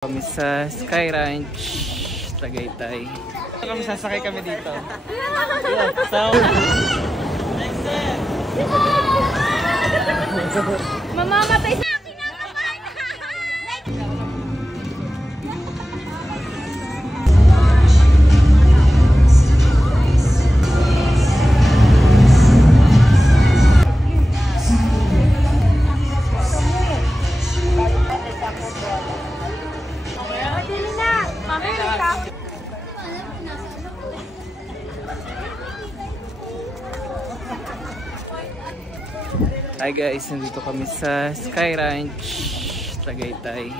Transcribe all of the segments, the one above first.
Kami sa Sky Ranch, Tagaytay. Kami sasakay kami dito. So, mamamatay sa akin ang hi guys, nandito kami sa Sky Ranch, Tagaytay.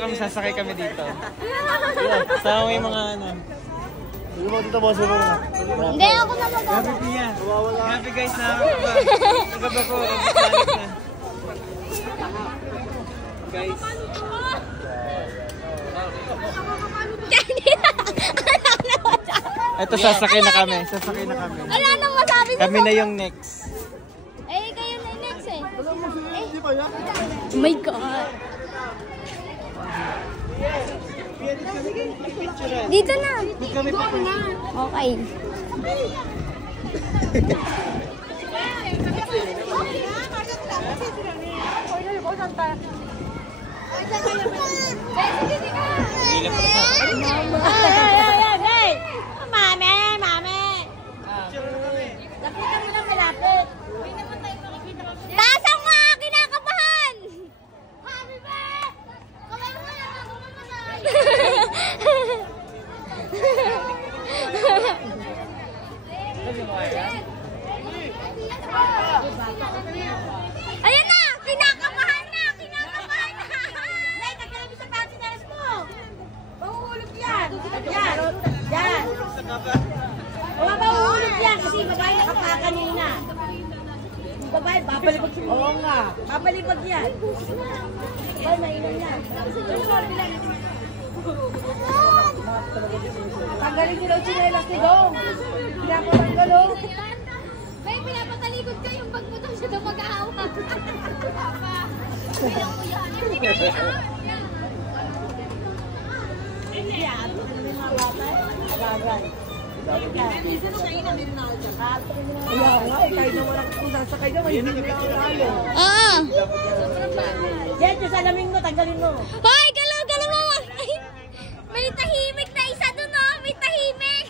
Kami sasakay kami dito. Sama may mga ano. Dito mo, hindi ako na mag-awa. Happy guys na nagaba ko. Guys. Ito sasakay na kami. Sasakay na kami. Wala nang masabi sa kami na yung next. Eh, kayo na yung next eh. Oh my God. Dito na. Okay. Tasang mga kinakabahan! Ayan na! Kinakabahan na! Kinakabahan na! Nay, nagkalami sa patineres mo! Mahuhulog yan! Yan! Yan! Mahuhulog yan kasi babae nakapa kanina. Babae, babalibag siya. Oo nga. Babalibag yan. Babae, mainom yan. Tanggalin niyo daw sinelas ni Dong. Pinapatanggal o. Bay, pinapatalikod ka yung pagputang siya daw mag-aawa. Jen, yung salamin mo, tanggalin mo. Hoy, galaw mo. May tahimik na isa doon, oh. May tahimik.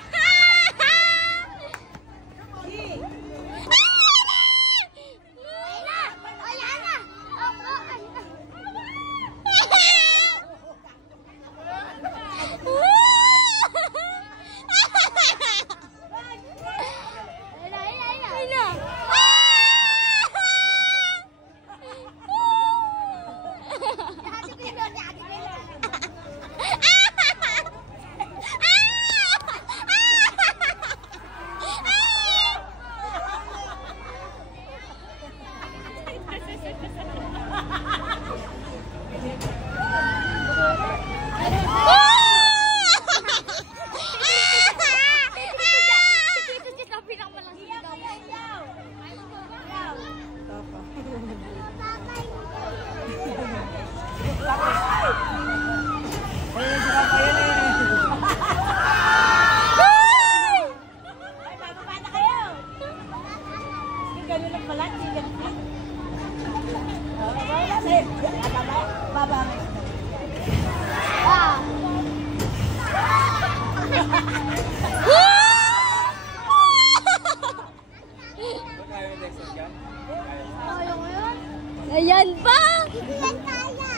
Ayan pa! Ayan kaya!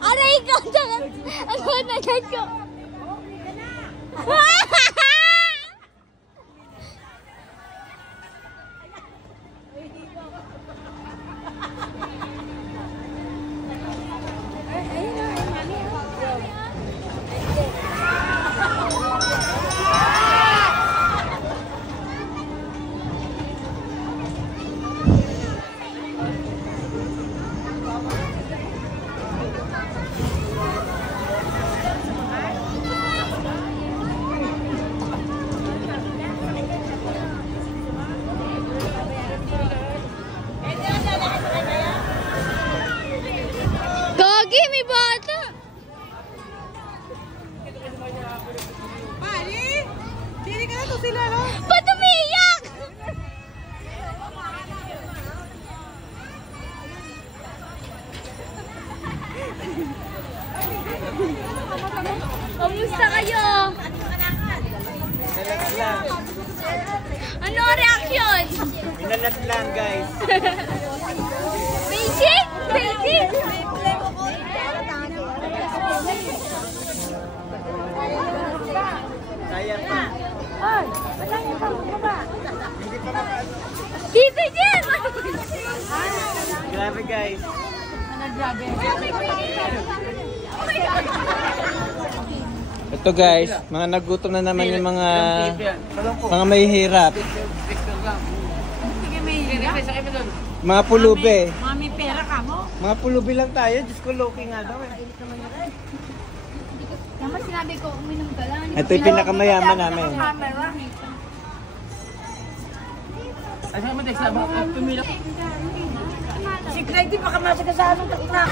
Aray ko! Ano na ko? Kamusta kayo? Relax lang. Ano ang reaction? Relax lang, guys. Basic? Basic? Kaya pa. Dito dyan! Grabe, guys. Ito guys, mga nagutom na naman yung mga may hirap. Mga pulubi. Mami, pera ka mo. Mga pulubi lang tayo. Diyos ko, loki nga daw eh. Tama sinabi ko, uminom ka lang. Ito yung pinakamayaman namin. Camera. Asa mo, Dex? Pumila. Si Craig, baka masagasaan ng takna.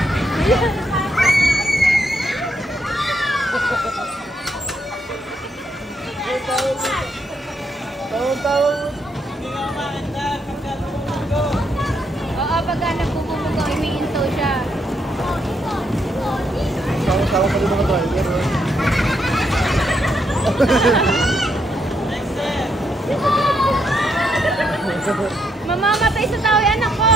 Tawag-tawag. Oo, pagka nagpupumugaw, umiintaw siya. Tawag-tawag ka rin mga driver. Mamamatay sa tao yan ako.